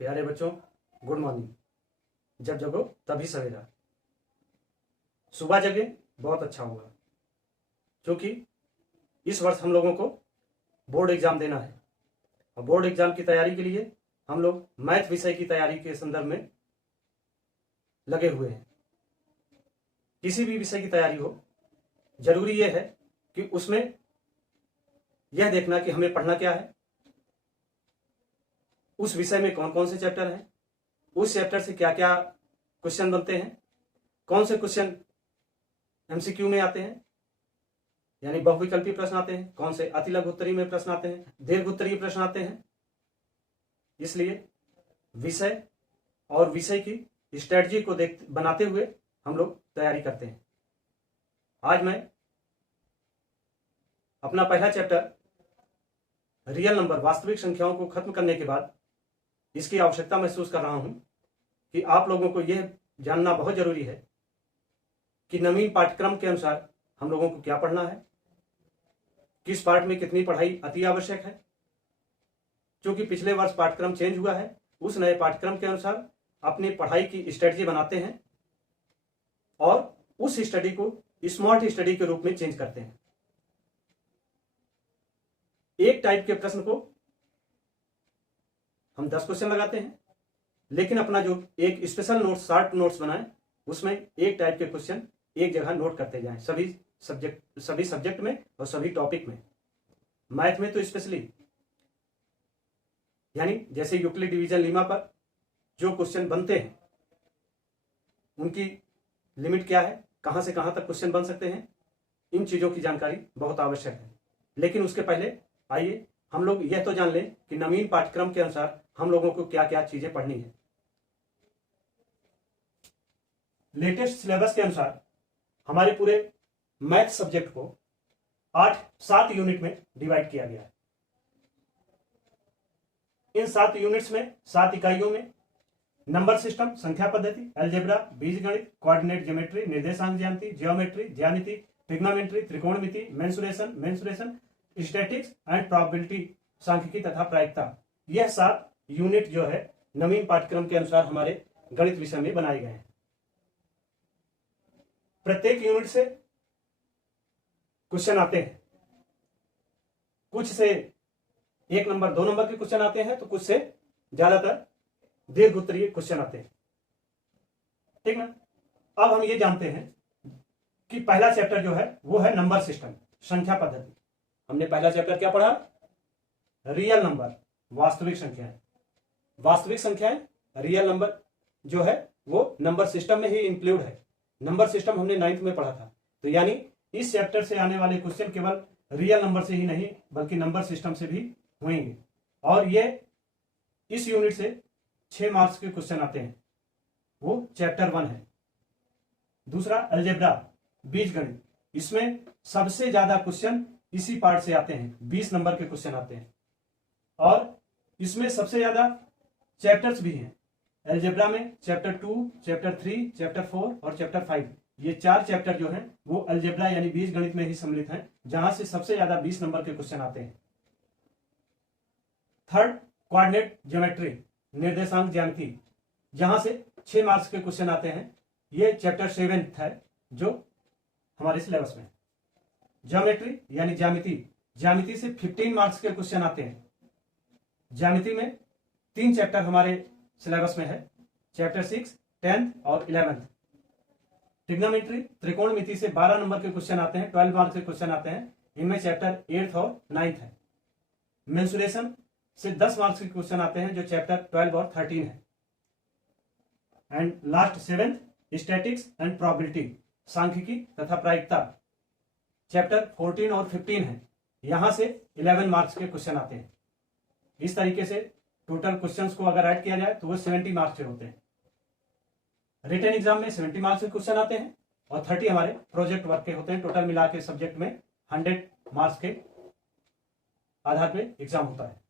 प्यारे बच्चों, good morning. जब जगो तभी सवेरा। सुबह जगे बहुत अच्छा होगा, क्योंकि इस वर्ष हम लोगों को बोर्ड एग्जाम देना है और बोर्ड एग्जाम की तैयारी के लिए हम लोग मैथ विषय की तैयारी के संदर्भ में लगे हुए हैं। किसी भी विषय की तैयारी हो, जरूरी यह है कि उसमें यह देखना कि हमें पढ़ना क्या है, उस विषय में कौन कौन से चैप्टर हैं, उस चैप्टर से क्या क्या क्वेश्चन बनते हैं, कौन से क्वेश्चन एमसीक्यू में आते हैं यानी बहुविकल्पी प्रश्न आते हैं, कौन से अति लघु उत्तरीय में प्रश्न आते हैं, दीर्घ उत्तरीय प्रश्न आते हैं। इसलिए विषय और विषय की स्ट्रेटजी को बनाते हुए हम लोग तैयारी करते हैं। आज मैं अपना पहला चैप्टर रियल नंबर वास्तविक संख्याओं को खत्म करने के बाद इसकी आवश्यकता महसूस कर रहा हूं कि आप लोगों को यह जानना बहुत जरूरी है कि नवीन पाठ्यक्रम के अनुसार हम लोगों को क्या पढ़ना है, किस पार्ट में कितनी पढ़ाई अति आवश्यक है। क्योंकि पिछले वर्ष पाठ्यक्रम चेंज हुआ है, उस नए पाठ्यक्रम के अनुसार अपनी पढ़ाई की स्ट्रेटजी बनाते हैं और उस स्टडी को स्मार्ट स्टडी के रूप में चेंज करते हैं। एक टाइप के प्रश्न को हम 10 क्वेश्चन लगाते हैं, लेकिन अपना जो एक स्पेशल नोट्स शॉर्ट नोट्स बनाए उसमें एक टाइप के क्वेश्चन एक जगह नोट करते जाएं, सभी सब्जेक्ट में और सभी टॉपिक में। मैथ में तो स्पेशली, यानी जैसे यूक्लिड डिवीजन लीमा पर जो क्वेश्चन बनते हैं उनकी लिमिट क्या है, कहां से कहां तक क्वेश्चन बन सकते हैं, इन चीजों की जानकारी बहुत आवश्यक है। लेकिन उसके पहले आइए हम लोग यह तो जान लें कि नवीन पाठ्यक्रम के अनुसार हम लोगों को क्या क्या चीजें पढ़नी है। लेटेस्ट सिलेबस के अनुसार हमारे पूरे मैथ सब्जेक्ट को 7 यूनिट में डिवाइड किया गया है। इन 7 यूनिट्स में 7 इकाइयों में नंबर सिस्टम, संख्या पद्धति, अलजेब्रा, बीजगणित, कोऑर्डिनेट ज्योमेट्री, निर्देशांक ज्यामिति, जियोमेट्री, ज्यामिति, ट्रिग्नोमेट्री, त्रिकोणमिति, मेंसुरेशन, स्टैटिक्स एंड प्रोबेबिलिटी, सांख्यिकी तथा प्रायिकता, यह 7 यूनिट जो है नवीन पाठ्यक्रम के अनुसार हमारे गणित विषय में बनाए गए हैं। प्रत्येक यूनिट से क्वेश्चन आते हैं, कुछ से 1 नंबर 2 नंबर के क्वेश्चन आते हैं, तो कुछ से ज्यादातर दीर्घ उत्तरीय क्वेश्चन आते हैं। ठीक ना। अब हम ये जानते हैं कि पहला चैप्टर जो है वो है नंबर सिस्टम, संख्या पद्धति। हमने पहला चैप्टर क्या पढ़ा? रियल नंबर, वास्तविक संख्याएं। वास्तविक संख्याएं, रियल नंबर जो है वो नंबर सिस्टम में ही इंक्लूड है। नंबर सिस्टम हमने 9th में पढ़ा था। तो यानी इस चैप्टर से आने वाले क्वेश्चन केवल रियल नंबर से ही नहीं बल्कि नंबर सिस्टम से भी होंगे। और ये इस यूनिट से 6 मार्क्स के क्वेश्चन आते हैं, वो चैप्टर 1 है। दूसरा अलजेब्रा, बीजगणित, इसमें सबसे ज्यादा क्वेश्चन इसी पार्ट से आते हैं, 20 नंबर के क्वेश्चन आते हैं। और इसमें सबसे ज्यादा चैप्टर्स भी हैं। अलजेब्रा में चैप्टर 2, चैप्टर 3, चैप्टर 4 और चैप्टर 5, ये 4 चैप्टर जो हैं वो अलजेब्रा यानी बीजगणित में ही सम्मिलित हैं, जहां से सबसे ज्यादा 20 नंबर के क्वेश्चन आते हैं। थर्ड, कोऑर्डिनेट ज्योमेट्री, निर्देशांक ज्यामिति, जहां से 6 मार्क्स के क्वेश्चन आते हैं। ये चैप्टर 7 है जो हमारे सिलेबस में। ज्योमेट्री यानी ज्यामिति से 15 मार्क्स के क्वेश्चन आते हैं। ज्यामिति में 3 चैप्टर हमारे सिलेबस में है, चैप्टर 6, 10th और 11th। ट्रिग्नोमेट्री, त्रिकोणमिति से 12 नंबर के क्वेश्चन आते हैं, 12 मार्क्स के क्वेश्चन आते हैं। इनमें चैप्टर 8th और 9th है। मेंसुरेशन से 10 मार्क्स के क्वेश्चन आते हैं, जो चैप्टर 12 और 13 है। And last 7th, statics and probability, सांख्यिकी तथा प्रायिकता, चैप्टर 14 और 15 है। यहां से 11 मार्क्स के क्वेश्चन आते हैं। इस तरीके से टोटल क्वेश्चंस को अगर ऐड किया जाए तो वो 70 मार्क्स के होते हैं। रिटन एग्जाम में 70 मार्क्स के क्वेश्चन आते हैं और 30 हमारे प्रोजेक्ट वर्क के होते हैं। टोटल मिला के सब्जेक्ट में 100 मार्क्स के आधार पे एग्जाम होता है।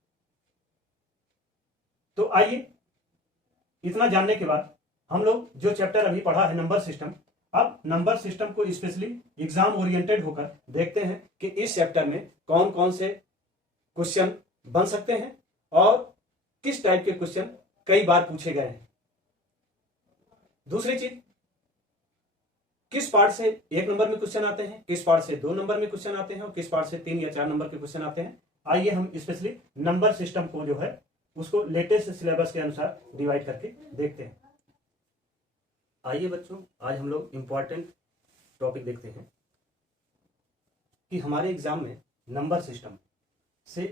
तो आइए, इतना जानने के बाद हम लोग जो चैप्टर अभी पढ़ा है नंबर सिस्टम, अब नंबर सिस्टम को स्पेशली एग्जाम ओरिएंटेड होकर देखते हैं कि इस चैप्टर में कौन कौन से क्वेश्चन बन सकते हैं और किस टाइप के क्वेश्चन कई बार पूछे गए हैं। दूसरी चीज, किस पार्ट से 1 नंबर में क्वेश्चन आते हैं, किस पार्ट से 2 नंबर में क्वेश्चन आते हैं और किस पार्ट से 3 या 4 नंबर के क्वेश्चन आते हैं। आइए हम स्पेशली नंबर सिस्टम को जो है उसको लेटेस्ट सिलेबस के अनुसार डिवाइड करके देखते हैं। आइए बच्चों, आज हम लोग इंपॉर्टेंट टॉपिक देखते हैं कि हमारे एग्जाम में नंबर सिस्टम से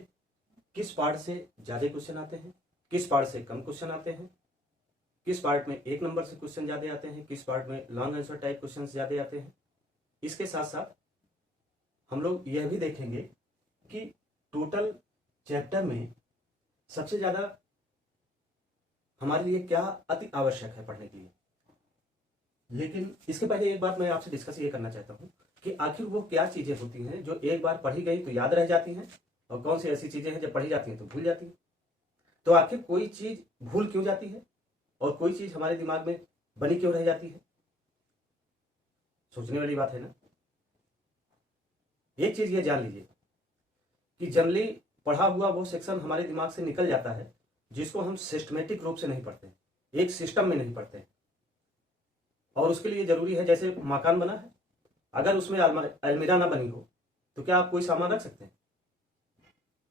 किस पार्ट से ज्यादा क्वेश्चन आते हैं, किस पार्ट से कम क्वेश्चन आते हैं, किस पार्ट में 1 नंबर से क्वेश्चन ज्यादा आते हैं, किस पार्ट में लॉन्ग आंसर टाइप क्वेश्चन ज्यादा आते हैं। इसके साथ साथ हम लोग यह भी देखेंगे कि टोटल चैप्टर में सबसे ज्यादा हमारे लिए क्या अति आवश्यक है पढ़ने के लिए। लेकिन इसके पहले एक बात मैं आपसे डिस्कस ये करना चाहता हूं कि आखिर वो क्या चीजें होती हैं जो एक बार पढ़ी गई तो याद रह जाती हैं और कौन सी ऐसी चीजें हैं जब पढ़ी जाती हैं तो भूल जाती हैं। तो आखिर कोई चीज भूल क्यों जाती है और कोई चीज हमारे दिमाग में बनी क्यों रह जाती है, सोचने वाली बात है ना। एक चीज ये जान लीजिए कि जनरली पढ़ा हुआ वो सेक्शन हमारे दिमाग से निकल जाता है जिसको हम सिस्टमेटिक रूप से नहीं पढ़ते, एक सिस्टम में नहीं पढ़ते। और उसके लिए जरूरी है, जैसे मकान बना है, अगर उसमें अलमीरा ना बनी हो तो क्या आप कोई सामान रख सकते हैं।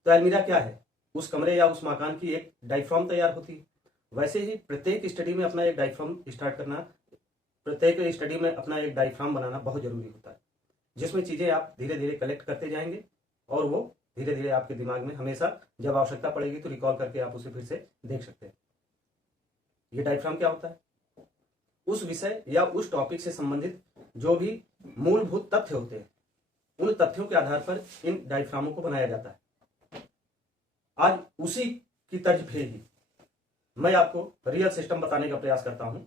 तो अलमीरा क्या है, उस कमरे या उस मकान की एक डायफ्राम तैयार होती है। वैसे ही प्रत्येक स्टडी में अपना एक डायफ्राम स्टार्ट करना, प्रत्येक स्टडी में अपना एक डायफ्राम बनाना बहुत जरूरी होता है, जिसमें चीजें आप धीरे धीरे कलेक्ट करते जाएंगे और वो धीरे धीरे आपके दिमाग में हमेशा जब आवश्यकता पड़ेगी तो रिकॉल करके आप उसे फिर से देख सकते हैं। ये डायफ्राम क्या होता है, उस विषय या उस टॉपिक से संबंधित जो भी मूलभूत तथ्य होते हैं उन तथ्यों के आधार पर इन डायफ्रामों को बनाया जाता है। आज उसी की तर्ज पे ही मैं आपको रियल सिस्टम बताने का प्रयास करता हूं।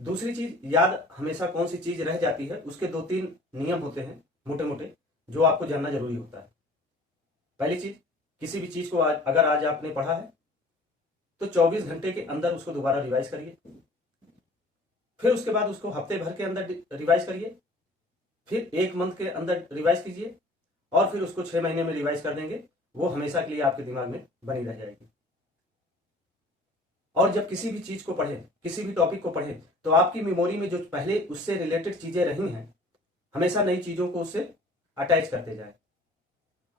दूसरी चीज, याद हमेशा कौन सी चीज रह जाती है, उसके 2-3 नियम होते हैं मोटे मोटे जो आपको जानना जरूरी होता है। पहली चीज, किसी भी चीज को अगर आज आपने पढ़ा है तो 24 घंटे के अंदर उसको दोबारा रिवाइज करिए, फिर उसके बाद उसको हफ्ते भर के अंदर रिवाइज करिए, फिर 1 मंथ के अंदर रिवाइज कीजिए और फिर उसको 6 महीने में रिवाइज कर देंगे। वो हमेशा के लिए आपके दिमाग में बनी रह जाएगी। और जब किसी भी चीज को पढ़ें, किसी भी टॉपिक को पढ़ें, तो आपकी मेमोरी में जो पहले उससे रिलेटेड चीजें रही हैं हमेशा नई चीजों को उससे अटैच करते जाए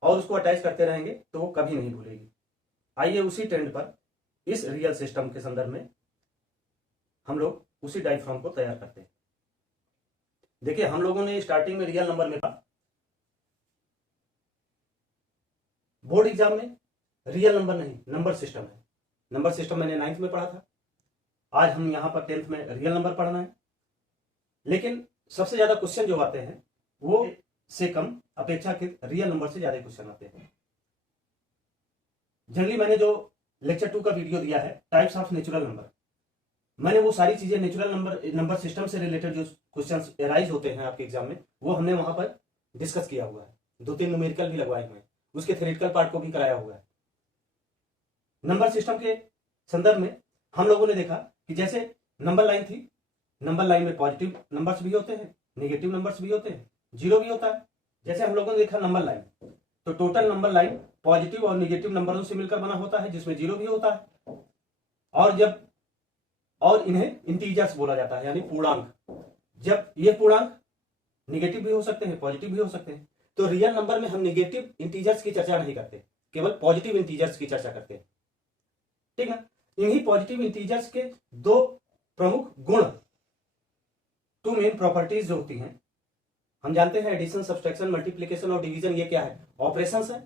और उसको अटैच करते रहेंगे तो वो कभी नहीं भूलेगी। आइए उसी ट्रेंड पर इस रियल सिस्टम के संदर्भ में हम लोग उसी डायफ्राम को तैयार करते हैं। देखिए, हम लोगों ने स्टार्टिंग में रियल नंबर में पढ़ा, बोर्ड एग्जाम में रियल नंबर नहीं नंबर सिस्टम है। नंबर सिस्टम मैंने 9th में पढ़ा था, आज हम यहां पर 10th में रियल नंबर पढ़ना है। लेकिन सबसे ज्यादा क्वेश्चन जो आते हैं वो से कम अपेक्षाकृत रियल नंबर से ज्यादा क्वेश्चन आते हैं। जनरली मैंने जो लेक्चर 2 का वीडियो दिया है टाइप्स ऑफ नेचुरल नंबर, मैंने वो सारी चीजें नेचुरल नंबर सिस्टम से रिलेटेड जो क्वेश्चंस एराइज होते हैं आपके एग्जाम में वो हमने वहां पर डिस्कस किया हुआ है। 2-3 न्यूमेरिकल भी लगवाए हुए हैं, उसके थ्योरेटिकल पार्ट को भी कराया हुआ है। नंबर सिस्टम के संदर्भ में हम लोगों ने देखा कि जैसे नंबर लाइन थी, नंबर लाइन में पॉजिटिव नंबर्स भी होते हैं, नेगेटिव नंबर्स भी होते हैं, जीरो भी होता है। जैसे हम लोगों ने देखा नंबर लाइन, तो टोटल नंबर लाइन पॉजिटिव और नेगेटिव नंबरों से मिलकर बना होता है जिसमें जीरो भी होता है। और इन्हें इंटीजर्स बोला जाता है, यानी पूर्णांक। जब ये पूर्णांक नेगेटिव भी हो सकते हैं, पॉजिटिव भी हो सकते हैं। तो रियल नंबर में हम नेगेटिव इंटीजर्स की चर्चा नहीं करते, केवल पॉजिटिव इंटीजर्स की चर्चा करते हैं, ठीक है। इन्हीं पॉजिटिव इंटीजर्स के 2 प्रमुख गुण, 2 मेन प्रॉपर्टीज जो होती हैं, हम जानते हैं एडिशन, सब्सट्रैक्शन, मल्टीप्लिकेशन और डिवीजन। ये क्या है, ऑपरेशंस है।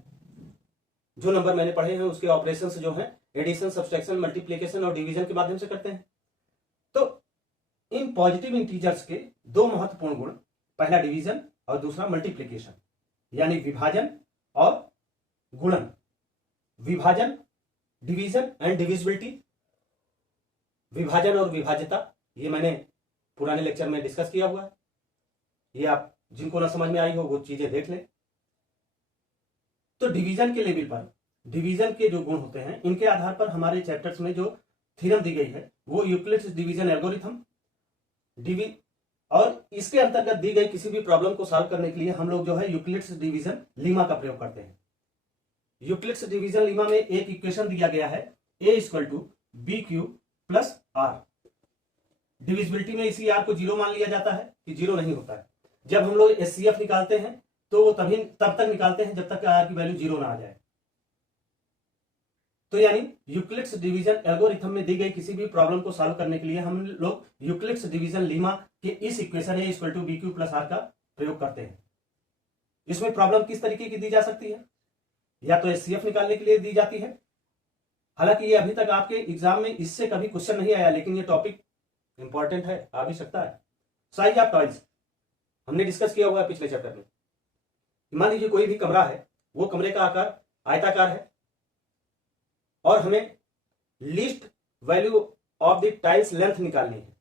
जो नंबर मैंने पढ़े हैं उसके ऑपरेशंस जो हैं एडिशन, सब्सट्रैक्शन, मल्टीप्लिकेशन और डिवीजन के माध्यम से करते हैं। तो इन पॉजिटिव इंटीजर्स के 2 महत्वपूर्ण गुण, पहला डिवीजन और दूसरा मल्टीप्लिकेशन, यानी विभाजन और गुणन। विभाजन, डिवीजन एंड डिविजिबिलिटी, विभाजन और विभाज्यता, ये मैंने पुराने लेक्चर में डिस्कस किया हुआ है। ये आप जिनको ना समझ में आई हो वो चीजें देख लें। तो डिवीजन के लेवल पर डिवीजन के जो गुण होते हैं इनके आधार पर हमारे चैप्टर्स में जो थ्योरम दी गई है वो यूक्लिड्स डिवीजन एल्गोरिथम और इसके अंतर्गत दी गई किसी भी प्रॉब्लम को सॉल्व करने के लिए हम लोग जो है यूक्लिड्स डिवीजन लीमा का प्रयोग करते हैं। यूक्लिड्स डिवीजन लीमा में एक इक्वेशन दिया गया है, a = b q plus r. Divisibility में इसी आर को जीरो मान लिया जाता है कि जीरो नहीं होता है। जब हम लोग एचसीएफ निकालते हैं तो वो तब तक निकालते हैं जब तक आर की वैल्यू जीरो ना आ जाए। तो यानी यूक्लिड्स डिवीजन एल्गोरिथम में दी गई किसी भी प्रॉब्लम को सॉल्व करने के लिए हम लोग यूक्लिड्स डिवीजन लीमा के इस equation a equal to b q plus r का प्रयोग करते हैं। इसमें प्रॉब्लम किस तरीके की दी जा सकती है, या तो एचसीएफ निकालने के लिए दी जाती है। हालांकि ये अभी तक आपके एग्जाम में इससे कभी क्वेश्चन नहीं आया, लेकिन ये टॉपिक इंपॉर्टेंट है, आ भी सकता है। साइज ऑफ टॉयज हमने डिस्कस किया हुआ है पिछले चैप्टर में। मान लीजिए कोई भी कमरा है, वो कमरे का आकार आयताकार है और हमें least value of the tiles length निकालनी है।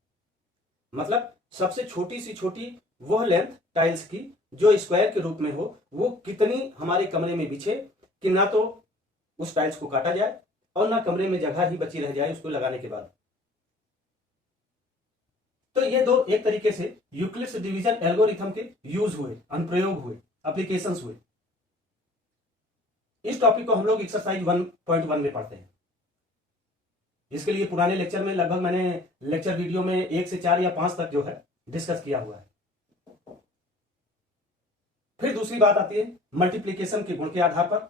मतलब सबसे छोटी सी छोटी वह लेंथ टाइल्स की जो स्क्वायर के रूप में हो, वो कितनी हमारे कमरे में बिछे कि ना तो उस टाइल्स को काटा जाए और ना कमरे में जगह ही बची रह जाए उसको लगाने के बाद। तो ये दो एक तरीके से यूक्लिड्स डिवीजन एल्गोरिथम के यूज हुए, अनुप्रयोग हुए, एप्लीकेशंस हुए। इस टॉपिक को हम लोग एक्सरसाइज 1.1 में पढ़ते हैं। इसके लिए पुराने लेक्चर में लगभग मैंने लेक्चर वीडियो में 1 से 4 या 5 तक जो है डिस्कस किया हुआ है। फिर दूसरी बात आती है मल्टीप्लीकेशन के गुण के आधार पर।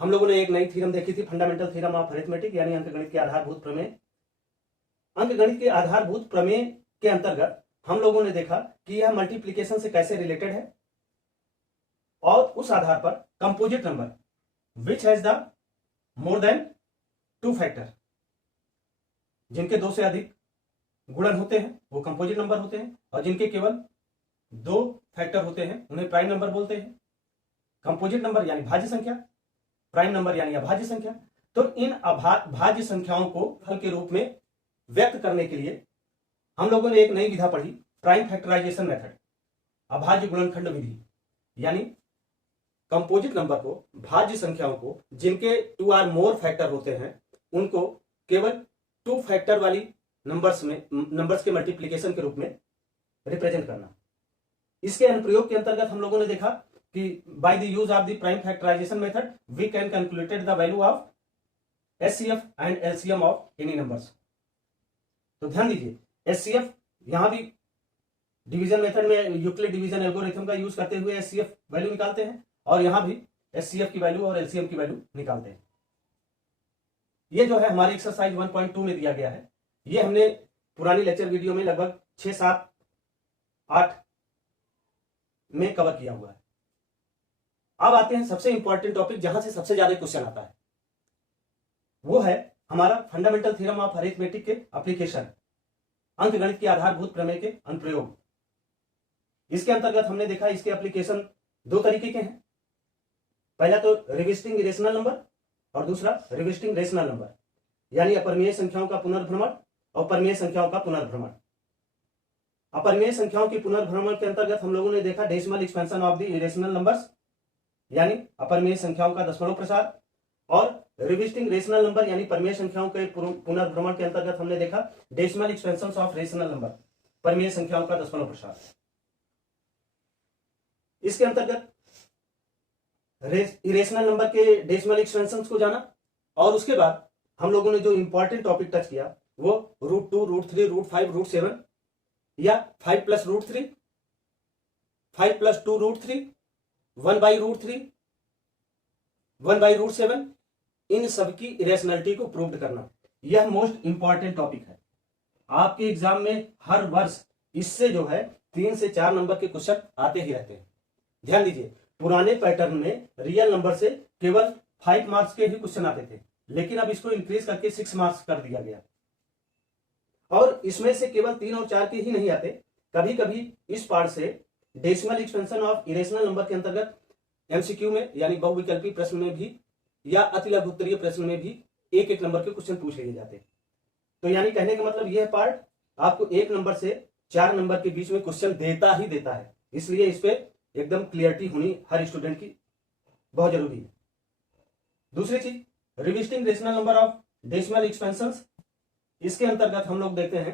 हम लोगों ने एक नई थ्योरम देखी थी, फंडामेंटल थ्योरम ऑफ अरिथमेटिक, यानी अंकगणित के आधारभूत प्रमेय। अंकगणित के आधारभूत प्रमेय के अंतर्गत हम लोगों ने देखा कि यह मल्टीप्लीकेशन से कैसे रिलेटेड है, और उस आधार पर composite number which has the more than 2 factor, जिनके 2 से अधिक गुणन होते हैं वो कंपोजिट नंबर होते हैं, और जिनके केवल 2 फैक्टर होते हैं उन्हें प्राइम नंबर बोलते हैं। कंपोजिट नंबर यानी भाज्य संख्या, प्राइम नंबर यानी अभाज्य संख्या। तो इन भाज्य संख्याओं को फल के रूप में व्यक्त करने के लिए हम लोगों ने एक नई विधा पढ़ी, प्राइम फैक्टराइजेशन मेथड, अभाज्य गुणनखंड विधि। यानी कंपोजिट नंबर को, भाज्य संख्याओं को जिनके 2 और मोर फैक्टर होते हैं, उनको केवल 2 फैक्टर वाली नंबर्स के मल्टीप्लीकेशन के रूप में रिप्रेजेंट करना। इसके अनुप्रयोग के अंतर्गत हम लोगों ने देखा कि by the use of the prime factorization method we can calculated the value of HCF and LCM of any numbers. तो ध्यान दीजिए, एचसीएफ यहां भी डिवीजन मेथड में यूक्लिड डिवीजन एल्गोरिथम का यूज करते हुए एचसीएफ वैल्यू निकालते हैं, और यहां भी एचसीएफ की वैल्यू और एलसीएम की वैल्यू निकालते हैं। ये जो है हमारे एक्सरसाइज 1.2 में दिया गया है। ये हमने पुरानी लेक्चर वीडियो में लगभग 6, 7, 8 में कवर किया हुआ है। अब आते हैं सबसे इंपॉर्टेंट टॉपिक, जहां से सबसे ज्यादा क्वेश्चन आता है, वो है हमारा फंडामेंटल थ्योरम ऑफ अरिथमेटिक के एप्लीकेशन, अंकगणित के आधारभूत प्रमेय के अनुप्रयोग। इसके अंतर्गत हमने देखा इसके एप्लीकेशन 2 तरीके के हैं। पहला तो रिविजिटिंग इरेशनल नंबर और दूसरा रिविजिटिंग रेशनल नंबर, यानी अपरिमेय संख्याओं का पुनर्भ्रमण और परिमेय संख्याओं का पुनर्भ्रमण। अपरिमेय संख्याओं के पुनर्भ्रमण के अंतर्गत हम लोगों ने देखा decimal expansion of the irrational numbers, यानी अपरिमेय संख्याओं का दशमलव प्रसार, और रिविजिटिंग रेशनल नंबर यानी परिमेय संख्याओं के पुनर्भ्रमण के अंतर्गत हमने देखा decimal expansion of rational number, परिमेय संख्याओं का दशमलव प्रसार। इसके अंतर्गत इरेशनल नंबर के डेसिमल एक्सपेंशन को जाना, और उसके बाद हम लोगों ने जो इंपॉर्टेंट टॉपिक टच किया वो √2, √3, √5, √7 या 5 + √3, 5 + 2 √3, 1/√3, 1/√7, इन सबकी इरेशनलिटी को प्रूव करना। यह मोस्ट इंपॉर्टेंट टॉपिक है। आपके एग्जाम में हर वर्ष इससे जो है 3 से 4 नंबर के क्वेश्चन आते ही रहते हैं। ध्यान दीजिए, पुराने पैटर्न में रियल नंबर से केवल 5 मार्क्स के ही क्वेश्चन आते थे, लेकिन अब इसको इंक्रीज करके 6 मार्क्स कर दिया गया, और इसमें से केवल 3 और 4 के ही नहीं आते। कभी कभी इस पार्ट से decimal expansion of irrational number के अंतर्गत एमसीक्यू में यानी बहुविकल्पी प्रश्न में भी या अतिलघु उत्तरीय प्रश्न में भी 1-1 नंबर के क्वेश्चन पूछ लिए जाते। तो यानी कहने का मतलब यह पार्ट आपको 1 नंबर से 4 नंबर के बीच में क्वेश्चन देता ही देता है। इसलिए इस पे एकदम क्लियरिटी होनी हर स्टूडेंट की बहुत जरूरी है। दूसरी चीज revisiting rational number of decimal expansions. इसके अंतर्गत हम लोग देखते हैं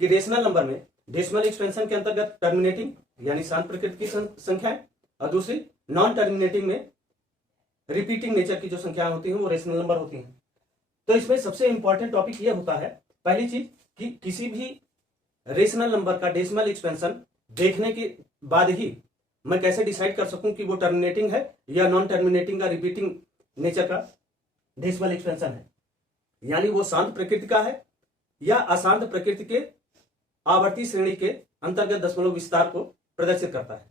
कि रेशनल नंबर में डेसिमल एक्सपेंशन के अंतर्गत टर्मिनेटिंग यानी शांत प्रकृति की संख्याएं, और दूसरी नॉन टर्मिनेटिंग में रिपीटिंग नेचर की जो संख्याएं होती हैं वो रेशनल नंबर होती हैं। तो इसमें सबसे इंपॉर्टेंट टॉपिक ये होता है, पहली चीज कि किसी भी रेशनल नंबर का डेसिमल एक्सपेंशन देखने के बाद ही मैं कैसे डिसाइड कर सकूं कि वो टर्मिनेटिंग है या नॉन टर्मिनेटिंग का रिपीटिंग नेचर का डेसिमल एक्सपेंशन है, यानी वो शांत प्रकृति का है या अशांत प्रकृति के आवर्ती श्रेणी के अंतर्गत दशमलव विस्तार को प्रदर्शित करता है।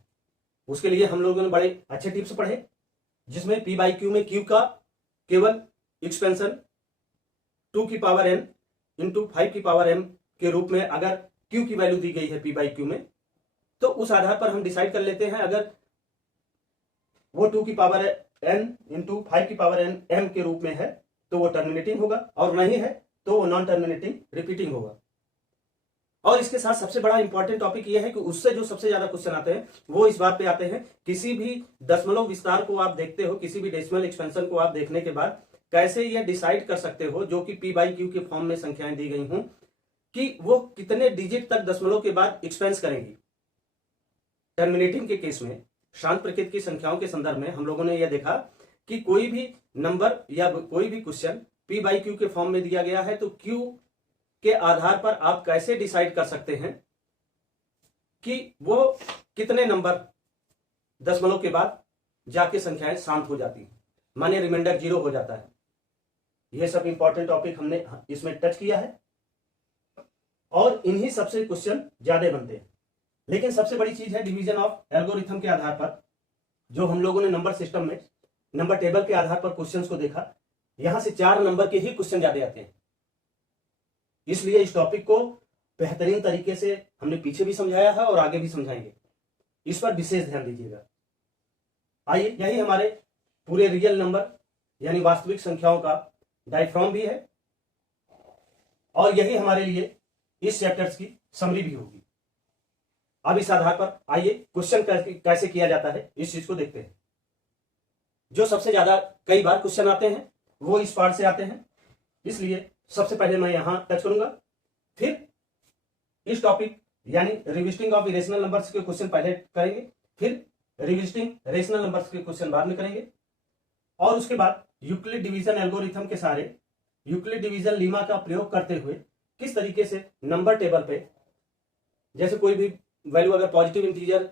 उसके लिए हम लोगों ने बड़े अच्छे टिप्स पढ़े, जिसमें पी बाई क्यू में क्यू का केवल एक्सपेंशन 2 की पावर n इंटू 5 की पावर m के रूप में अगर क्यू की वैल्यू दी गई है पी बाई क्यू में, तो उस आधार पर हम डिसाइड कर लेते हैं अगर वो 2 की पावर n इंटू 5 की पावर n m के रूप में है तो वो टर्मिनेटिंग होगा, और नहीं है तो वो नॉन टर्मिनेटिंग रिपीटिंग होगा। और इसके साथ सबसे बड़ा इंपॉर्टेंट टॉपिक ये है कि उससे जो सबसे ज्यादा क्वेश्चन आते हैं वो इस बात पे आते हैं, किसी भी दशमलव विस्तार को आप देखते हो, किसी भी डेसिमल एक्सपेंशन को आप देखने के बाद कैसे ये डिसाइड कर सकते हो, जो कि पी बाई क्यू के फॉर्म में संख्याएं दी गई हूं, कि वो कितने डिजिट तक दशमलव के बाद एक्सपेंस करेंगी। टर्मिनेटिंग के केस में शांत प्रकृति की संख्याओं के संदर्भ में हम लोगों ने यह देखा कि कोई भी नंबर या कोई भी क्वेश्चन पी बाई क्यू के फॉर्म में दिया गया है तो क्यू के आधार पर आप कैसे डिसाइड कर सकते हैं कि वो कितने नंबर दशमलव के बाद जाके संख्याएं शांत हो जाती हैं, माने रिमाइंडर 0 हो जाता है। ये सब इंपॉर्टेंट टॉपिक हमने इसमें टच किया है और इन्हीं सबसे क्वेश्चन ज्यादा बनते हैं। लेकिन सबसे बड़ी चीज है डिवीजन ऑफ एल्गोरिथम के आधार पर, जो हम लोगों ने नंबर सिस्टम में नंबर टेबल के आधार पर क्वेश्चंस को देखा, यहां से 4 नंबर के ही क्वेश्चन ज्यादा आते हैं। इसलिए इस टॉपिक को बेहतरीन तरीके से हमने पीछे भी समझाया है और आगे भी समझाएंगे, इस पर विशेष ध्यान दीजिएगा। आइए, यही हमारे पूरे रियल नंबर यानी वास्तविक संख्याओं का डायफ्राम भी है और यही हमारे लिए इस चैप्टर्स की समरी भी होगी। अब इस आधार पर आइए क्वेश्चन कैसे किया जाता है इस चीज को देखते हैं। जो सबसे ज्यादा कई बार क्वेश्चन आते हैं वो इस पार्ट से आते हैं, इसलिए सबसे पहले मैं यहां टच करूंगा, फिर इस टॉपिक यानी रिविजिटिंग ऑफ इरेशनल नंबर्स के क्वेश्चन पहले करेंगे, फिर रिविजिटिंग रेशनल नंबर्स के क्वेश्चन बाद में करेंगे, और उसके बाद यूक्लिड डिवीजन एल्गोरिथम के सारे यूक्लिड डिवीजन लीमा का प्रयोग करते हुए किस तरीके से नंबर टेबल पे जैसे कोई भी वैल्यू अगर positive integer,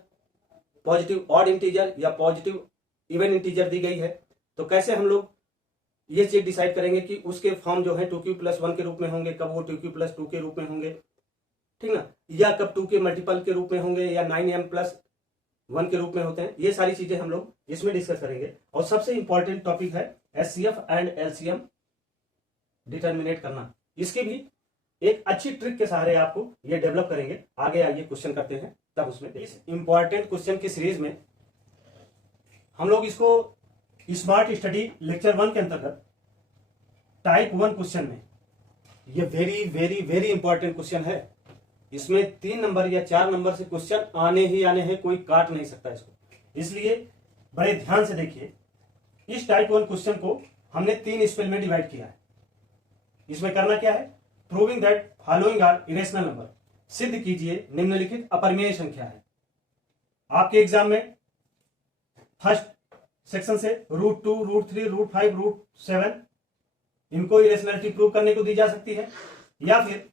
positive odd integer या पॉजिटिव इवन इंटीजर दी गई है तो कैसे हम लोग ये चीज डिसाइड करेंगे कि उसके फॉर्म जो है 2q+1 के रूप में होंगे, कब वो 2q+2 के रूप में होंगे, ठीक ना, या कब 2 के मल्टीपल के रूप में होंगे या 9m+1 के रूप में होते हैं। ये सारी चीजें हम लोग इसमें डिस्कस करेंगे। और सबसे इंपॉर्टेंट टॉपिक है एचसीएफ एंड एलसीएम डिटर्मिनेट करना। इसकी भी एक अच्छी ट्रिक के सहारे आपको ये डेवलप करेंगे। आगे आइए क्वेश्चन करते हैं, तब उसमें इस इंपॉर्टेंट क्वेश्चन की सीरीज में हम लोग इसको स्मार्ट स्टडी लेक्चर 1 के अंतर्गत टाइप 1 क्वेश्चन में, ये very very very important question है। इसमें 3 नंबर या 4 नंबर से क्वेश्चन आने ही आने हैं, कोई काट नहीं सकता इसको, इसलिए बड़े ध्यान से देखिए। इस टाइप 1 क्वेश्चन को हमने 3 स्पेल में डिवाइड किया है। इसमें करना क्या है, proving that following are irrational number, सिद्ध कीजिए निम्नलिखित अपरिमेय संख्या है। आपके एग्जाम में फर्स्ट सेक्शन से √2, √3, √5, √7 इनको इरेशनलिटी प्रूव करने को दी जा सकती है, या फिर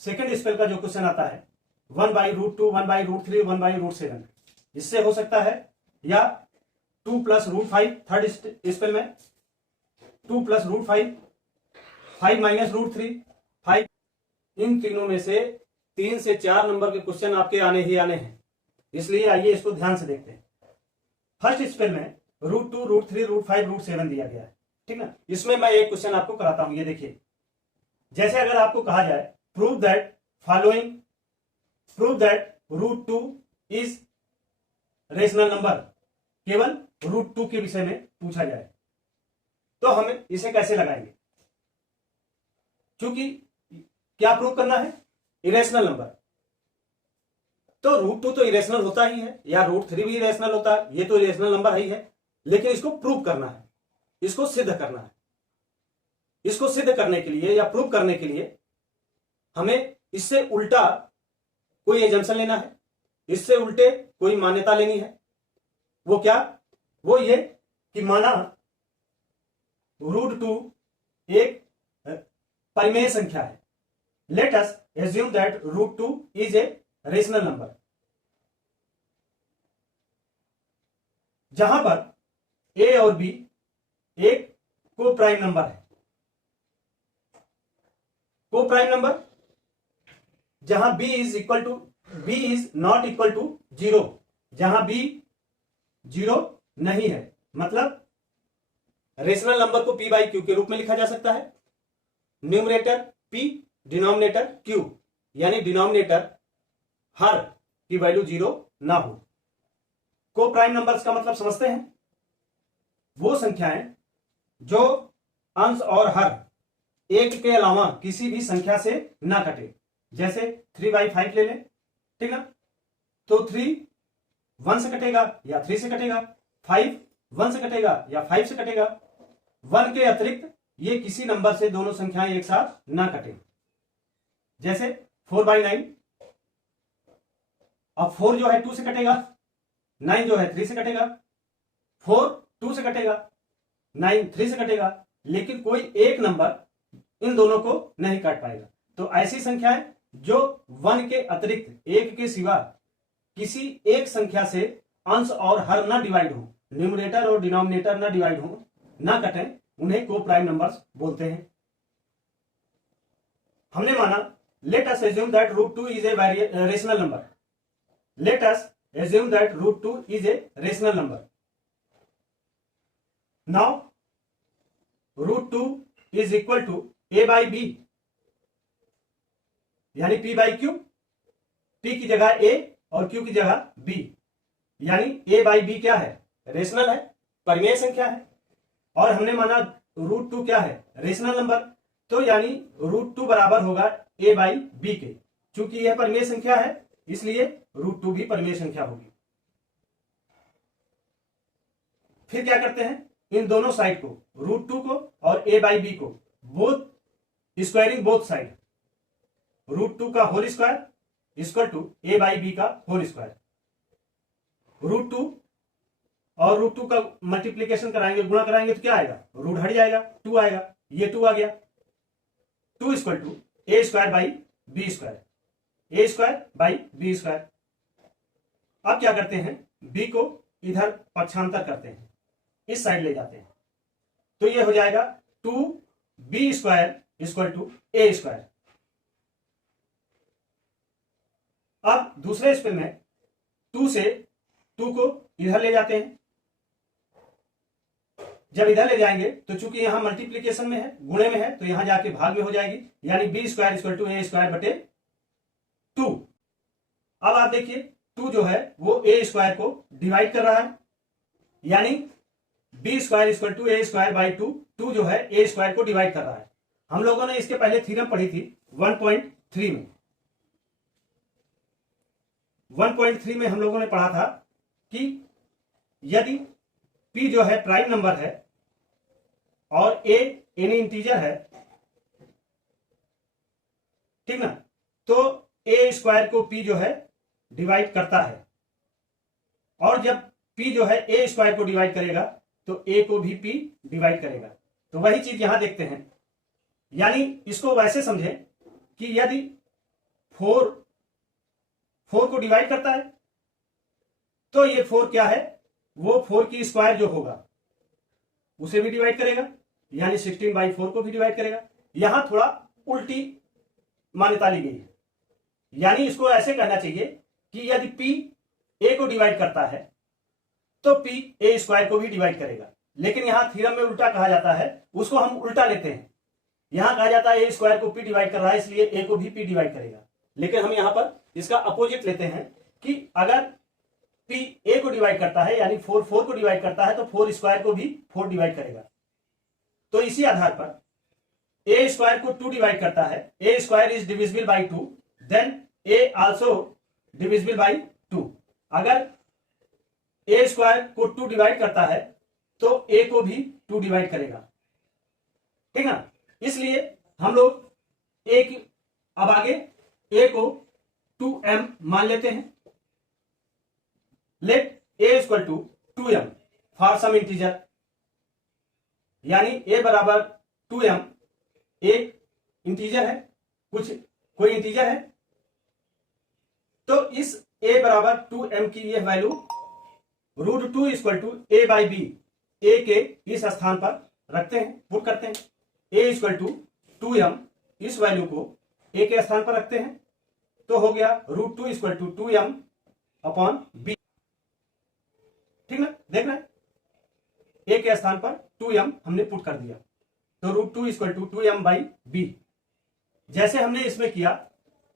सेकंड स्पेल का जो क्वेश्चन आता है 1/√2, 1/√3, 1/√7, इससे हो सकता है, या 2 + √5 थर्ड स्पेल में 2 + √5, 5 - √3, 5। इन तीनों में से 3 से 4 नंबर के क्वेश्चन आपके आने ही आने हैं, इसलिए आइए इसको ध्यान से देखते हैं। फर्स्ट स्पेल में √2, √3, √5, √7 दिया गया है, ठीक ना। इसमें मैं एक क्वेश्चन आपको कराता हूं, ये देखिए। जैसे अगर आपको कहा जाए prove that √2 is rational number, केवल √2 के विषय में पूछा जाए, तो हम इसे कैसे लगाएंगे, क्योंकि क्या प्रूव करना है, इरेशनल नंबर। तो √2 तो इरेशनल होता ही है, या √3 भी इरेशनल होता है, ये तो इरेशनल नंबर ही है, लेकिन इसको प्रूव करना है, इसको सिद्ध करना है। इसको सिद्ध करने के लिए या प्रूव करने के लिए हमें इससे उल्टा कोई एजम्पशन लेना है, इससे उल्टे कोई मान्यता लेनी है। वो क्या, वो ये कि माना √2 एक परिमेय संख्या है। Late us assume that √2 is a rational number. जहां पर ए और बी एक को प्राइम नंबर है। को प्राइम नंबर जहां b is not equal to 0, जहां b 0 नहीं है, मतलब रेशनल नंबर को p बाई क्यू के रूप में लिखा जा सकता है। न्यूमरेटर p, डिनोमिनेटर q, यानी डिनोमिनेटर हर की वैल्यू 0 ना हो। को प्राइम नंबर्स का मतलब समझते हैं, वो संख्याएं जो अंश और हर एक के अलावा किसी भी संख्या से ना कटे। जैसे 3/5 ले लें, ठीक ना, तो 3 1 से कटेगा या 3 से कटेगा, 5 1 से कटेगा या 5 से कटेगा। 1 के अतिरिक्त ये किसी नंबर से दोनों संख्याएं एक साथ ना कटे। जैसे 4/9, अब 4 जो है 2 से कटेगा, 9 जो है 3 से कटेगा, 4 2 से कटेगा, 9 3 से कटेगा, लेकिन कोई एक नंबर इन दोनों को नहीं काट पाएगा। तो ऐसी संख्याएं जो 1 के अतिरिक्त एक के सिवा किसी एक संख्या से अंश और हर ना डिवाइड हो, न्यूमरेटर और डिनोमिनेटर ना डिवाइड हो, ना कटें, उन्हें को प्राइम नंबर्स बोलते हैं। हमने माना let us assume that √2 is a rational number. Let us assume that √2 is a rational number. Now √2 is equal to a by b, यानी p बाई क्यू। p की जगह a और q की जगह b, यानी a बाई बी क्या है? Rational है, परिमेय संख्या है। और हमने माना √2 क्या है? Rational number. तो यानी √2 बराबर होगा a बाई बी के। चूंकि यह परिमेय संख्या है इसलिए √2 भी परिमेय संख्या होगी। फिर क्या करते हैं, इन दोनों साइड को, √2 को और a बाई बी को, बोथ स्क्वायरिंग बोथ साइड, √2 का whole square equal to a by b का होल स्क्वायर। √2 और √2 का मल्टीप्लीकेशन कराएंगे, गुणा कराएंगे तो क्या आएगा? रूट हट जाएगा, 2 आएगा, ये 2 आ गया। 2 equal to a square by b square, a square by b square. अब क्या करते हैं, b को इधर पक्षांतर करते हैं, इस साइड ले जाते हैं, तो ये हो जाएगा 2b square equal to a square. अब दूसरे स्पेल में 2 से 2 को इधर ले जाते हैं। जब इधर ले जाएंगे तो चूंकि यहां मल्टीप्लीकेशन में है, गुणे में है, तो यहां जाके भाग में हो जाएगी, यानी b square equal to a square बटे 2। अब आप देखिए 2 जो है वो a स्क्वायर को डिवाइड कर रहा है, यानी b square equal to a square by 2। 2 जो है a स्क्वायर को डिवाइड कर रहा है। हम लोगों ने इसके पहले थ्योरम पढ़ी थी 1.3 में। 1.3 में हम लोगों ने पढ़ा था कि यदि p जो है प्राइम नंबर है और a एनी इंटीजर है, ठीक ना, तो a स्क्वायर को p जो है डिवाइड करता है, और जब p जो है a स्क्वायर को डिवाइड करेगा तो a को भी p डिवाइड करेगा। तो वही चीज यहां देखते हैं, यानी इसको वैसे समझे कि यदि 4 को डिवाइड करता है तो ये 4 क्या है, वो 4 की स्क्वायर जो होगा उसे भी डिवाइड करेगा, यानी 16/4 को भी डिवाइड करेगा। यहां थोड़ा उल्टी मान्यता ली गई है, यानी इसको ऐसे कहना चाहिए कि यदि p a को डिवाइड करता है तो p a स्क्वायर को भी डिवाइड करेगा। लेकिन यहां थ्योरम में उल्टा कहा जाता है, उसको हम उल्टा लेते हैं। यहां कहा जाता है a स्क्वायर को p डिवाइड कर रहा है इसलिए a को भी p डिवाइड करेगा, लेकिन हम यहां पर इसका अपोजिट लेते हैं कि अगर p a को डिवाइड करता है, यानी 4 को डिवाइड करता है, तो 4 स्क्वायर को भी 4 डिवाइड करेगा। तो इसी आधार पर a स्क्वायर को 2 डिवाइड करता है, a square is divisible by 2, then a also divisible by 2। अगर a स्क्वायर को 2 डिवाइड करता है तो a को भी 2 डिवाइड करेगा, ठीक है। इसलिए हम लोग a की, अब आगे a को 2m मान लेते हैं। Let a equal to 2m for some integer, यानी a बराबर 2m एक इंटीजर है, कुछ कोई इंटीजर है, तो इस a बराबर 2m की यह value √2 equal to a by b, a के इस स्थान पर रखते हैं, पुट करते हैं। a इक्वल टू 2m, इस वैल्यू को a के स्थान पर रखते हैं, तो हो गया √2 equal to 2m upon b। ठीक ना, देखना a के स्थान पर 2m हमने पुट कर दिया, तो √2 equal to 2m by b। जैसे हमने इसमें किया,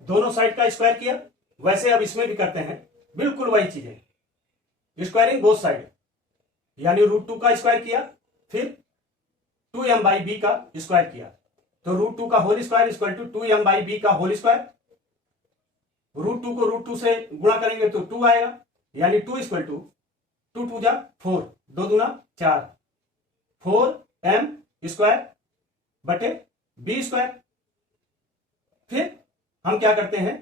दोनों साइड का स्क्वायर किया, वैसे अब इसमें भी करते हैं, बिल्कुल वही चीज है, स्क्वायरिंग बोथ साइड, यानी √2 का स्क्वायर किया, फिर 2m बाई बी का स्क्वायर किया, तो √2 का whole square equal to 2m by b का होल स्क्वायर। √2 को √2 से गुणा करेंगे तो 2 आएगा, यानी 2 इक्वल टू 2 2 जा 4, 2 दूना 4, 4m स्क्वायर बटे बी स्क्वायर। फिर हम क्या करते हैं,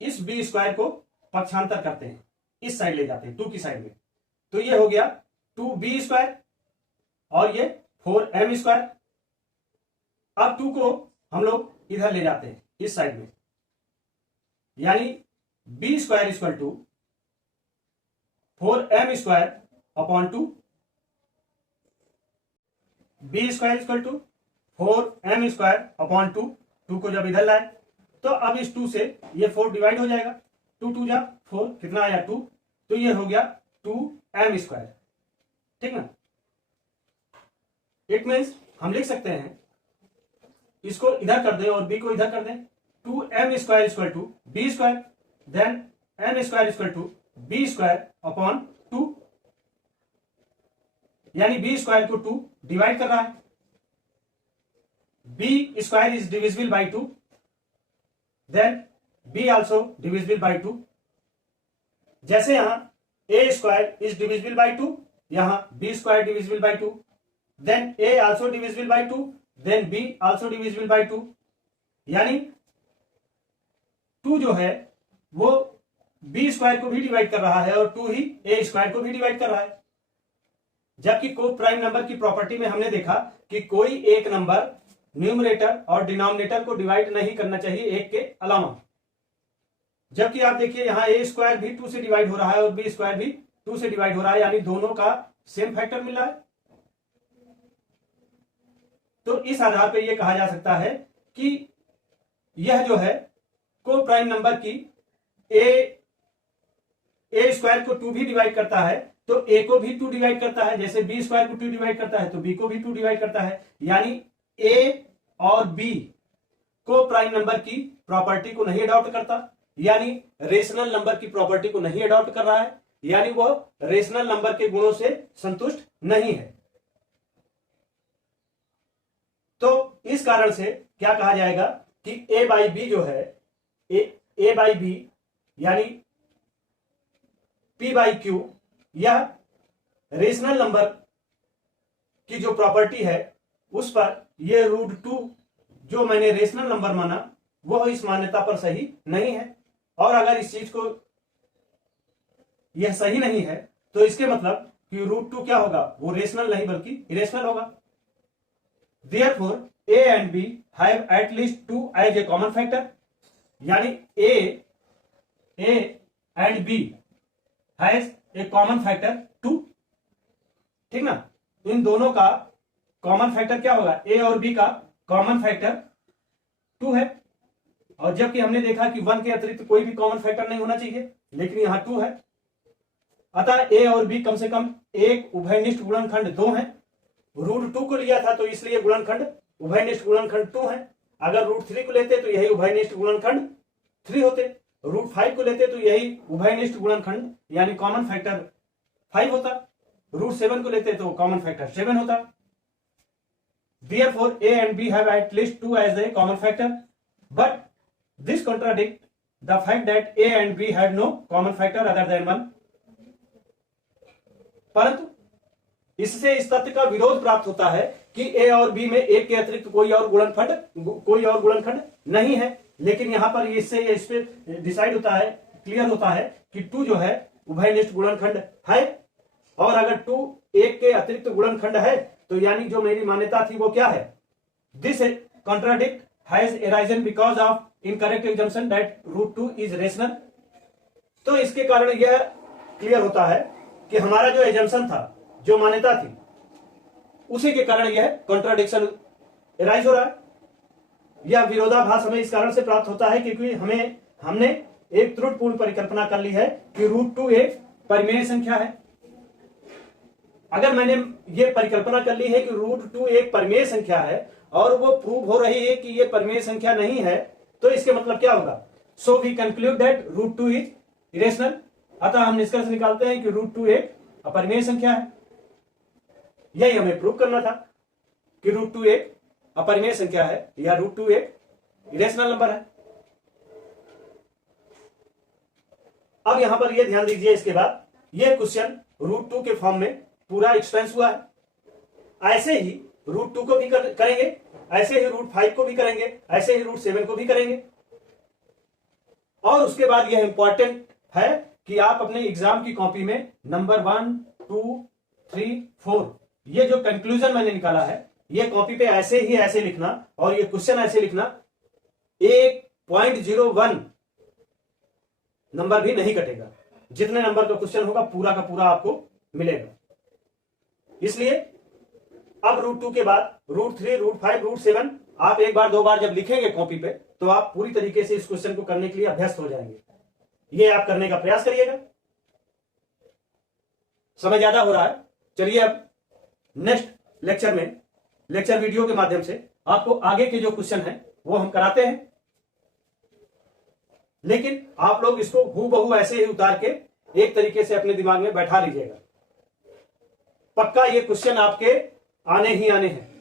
इस बी स्क्वायर को पक्षांतर करते हैं, इस साइड ले जाते हैं 2 की साइड में, तो ये हो गया 2b स्क्वायर और ये 4m स्क्वायर। अब 2 को हम लोग इधर ले जाते हैं इस साइड में, यानी b square equal to 4m square upon 2, b square equal to 4m square upon 2। 2 को जब इधर लाए तो अब इस 2 से ये 4 डिवाइड हो जाएगा, 2 2 जा 4, कितना आया 2, तो ये हो गया 2m स्क्वायर। ठीक ना, इट मीन्स हम लिख सकते हैं, इसको इधर कर दें और b को इधर कर दें, 2m square equal to b square, then m square equal to b square upon 2, यानी b स्क्वायर को 2 डिवाइड कर रहा है, b square is divisible by 2, then b also divisible by 2। जैसे यहां a square is divisible by 2, यहां b square divisible by 2, then a also divisible by 2, then b also divisible by 2, यानी 2 जो है वो b स्क्वायर को भी divide कर रहा है और 2 ही a स्क्वायर को भी डिवाइड कर रहा है। जबकि को प्राइम नंबर की प्रॉपर्टी में हमने देखा कि कोई एक नंबर न्यूमरेटर और डिनोमिनेटर को डिवाइड नहीं करना चाहिए एक के अलावा। जबकि आप देखिए यहां a स्क्वायर भी 2 से डिवाइड हो रहा है और b स्क्वायर भी 2 से डिवाइड हो रहा है, यानी दोनों का सेम फैक्टर मिल रहा है। तो इस आधार पर यह कहा जा सकता है कि यह जो है को प्राइम नंबर की a स्क्वायर को 2 भी डिवाइड करता है तो a को भी 2 डिवाइड करता है, जैसे b स्क्वायर को 2 डिवाइड करता है तो b को भी 2 डिवाइड करता है, यानी a और b को प्राइम नंबर की प्रॉपर्टी को नहीं अडॉप्ट करता, यानी रेशनल नंबर की प्रॉपर्टी को नहीं अडॉप्ट कर रहा है, यानी वो रेशनल नंबर के गुणों से संतुष्ट नहीं है। तो इस कारण से क्या कहा जाएगा कि a बाई बी जो है, a बाई बी यानी p बाई क्यू, यह रेशनल नंबर की जो प्रॉपर्टी है उस पर यह √2 जो मैंने रेशनल नंबर माना वह इस मान्यता पर सही नहीं है, और अगर इस चीज को यह सही नहीं है तो इसके मतलब कि √2 क्या होगा, वो रेशनल नहीं बल्कि इरेशनल होगा। Therefore a and b have at least 2 as a common factor, यानी a and b has a common factor 2। ठीक ना, इन दोनों का कॉमन फैक्टर क्या होगा, a और b का कॉमन फैक्टर 2 है, और जबकि हमने देखा कि 1 के अतिरिक्त कोई भी कॉमन फैक्टर नहीं होना चाहिए, लेकिन यहां 2 है, अतः a और b कम से कम एक उभयनिष्ठ गुणनखंड 2 है। √2 को लिया था तो इसलिए गुणनखंड उभयनिष्ठ गुणनखंड 2 है, अगर √3 को लेते तो यही उभयनिष्ठ गुणनखंड 3 होते, √5 को लेते तो यही उभयनिष्ठ गुणनखंड यानी कॉमन फैक्टर 5 होता, √7 को लेते तो कॉमन फैक्टर 7 होता। Therefore a and b have at least 2 as a common factor, but this contradicts the fact that a and b have no common factor other than 1। परंतु इससे इस तथ्य का विरोध प्राप्त होता है कि a और b में एक के अतिरिक्त कोई और गुणनखंड नहीं है, लेकिन यहां पर इससे इस पे डिसाइड होता है, क्लियर होता है कि 2 जो है उभयनिष्ठ गुणनखंड है, और अगर 2 एक के अतिरिक्त गुणनखंड है तो यानी जो मेरी मान्यता थी वो क्या है, this contradict has arisen because of incorrect assumption that root 2 is rational. तो इसके कारण यह क्लियर होता है कि हमारा जो एजम्पशन था, जो मान्यता थी, उसी के कारण यह कॉन्ट्राडिक्शन अराइज हो रहा है। यह विरोधाभास हमें इस कारण से प्राप्त होता है क्योंकि हमने एक त्रुटिपूर्ण परिकल्पना कर ली है कि रूट 2 एक परिमेय संख्या है। अगर मैंने ये परिकल्पना कर ली है कि रूट 2 एक परिमेय संख्या है और वो प्रूव हो रही है कि ये परिमेय संख्या नहीं है, तो इसके मतलब क्या होगा? So we conclude that root 2 is irrational. अतः हम निष्कर्ष निकालते हैं कि रूट 2 एक अपरिमेय संख्या है। यही हमें प्रूव करना था कि रूट 2 एक अपरिमेय संख्या है या रूट 2 एक इरेशनल नंबर है। अब यहां पर यह ध्यान दीजिए, इसके बाद यह क्वेश्चन रूट 2 के फॉर्म में पूरा एक्सपेंस हुआ है। ऐसे ही रूट 2 को भी करेंगे, ऐसे ही रूट 5 को भी करेंगे, ऐसे ही रूट 7 को भी करेंगे। और उसके बाद यह इंपॉर्टेंट है कि आप अपने एग्जाम की कॉपी में नंबर 1, 2, 3, 4 ये जो कंक्लूजन मैंने निकाला है, ये कॉपी पे ऐसे ही ऐसे लिखना और ये क्वेश्चन ऐसे लिखना। 1.01 नंबर भी नहीं कटेगा। जितने नंबर का क्वेश्चन होगा पूरा का पूरा आपको मिलेगा। इसलिए अब रूट 2 के बाद रूट 3, रूट 5, रूट 7 आप एक बार 2 बार जब लिखेंगे कॉपी पे, तो आप पूरी तरीके से इस क्वेश्चन को करने के लिए अभ्यस्त हो जाएंगे। ये आप करने का प्रयास करिएगा। समय ज्यादा हो रहा है, चलिए अब नेक्स्ट लेक्चर में, लेक्चर वीडियो के माध्यम से आपको आगे के जो क्वेश्चन है वो हम कराते हैं। लेकिन आप लोग इसको हूबहू ऐसे ही उतार के एक तरीके से अपने दिमाग में बैठा लीजिएगा। पक्का ये क्वेश्चन आपके आने ही आने हैं।